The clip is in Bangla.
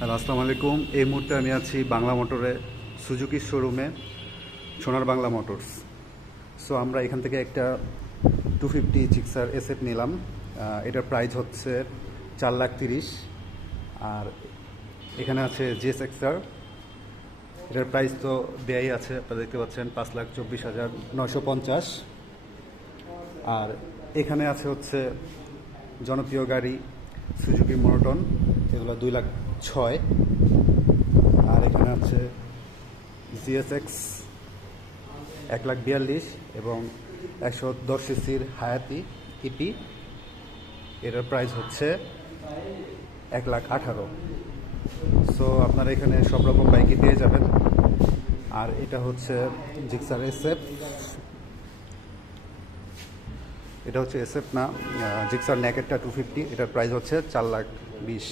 হ্যালো, আসসালামু আলাইকুম। এই মুহূর্তে আমি আছি বাংলা মোটরে, সুজুকির শোরুমে, সোনার বাংলা মোটরস। সো আমরা এখান থেকে একটা 250 জিক্সার এসেট নিলাম। এটার প্রাইস হচ্ছে 4,30,000। আর এখানে আছে জিএসএক্সআর, এটার প্রাইস তো দেয়াই আছে, আপনারা দেখতে পাচ্ছেন 5,24,950। আর এখানে আছে হচ্ছে জনপ্রিয় গাড়ি সুজুকি মোনোটন, এগুলো 2,06,000। আর এখানে আছে জিএসএক্স 1,42,000 এবং 110 সিসির হায়াতি ইপি, এটার প্রাইস হচ্ছে 1,18,000। সো আপনারা এখানে সব রকম বাইকই পেয়ে যাবেন। আর এটা হচ্ছে জিক্সার এসএফ, এটা হচ্ছে এসএফ না, জিক্সার নেকেটটা 250, এটার প্রাইস হচ্ছে 4,20,000।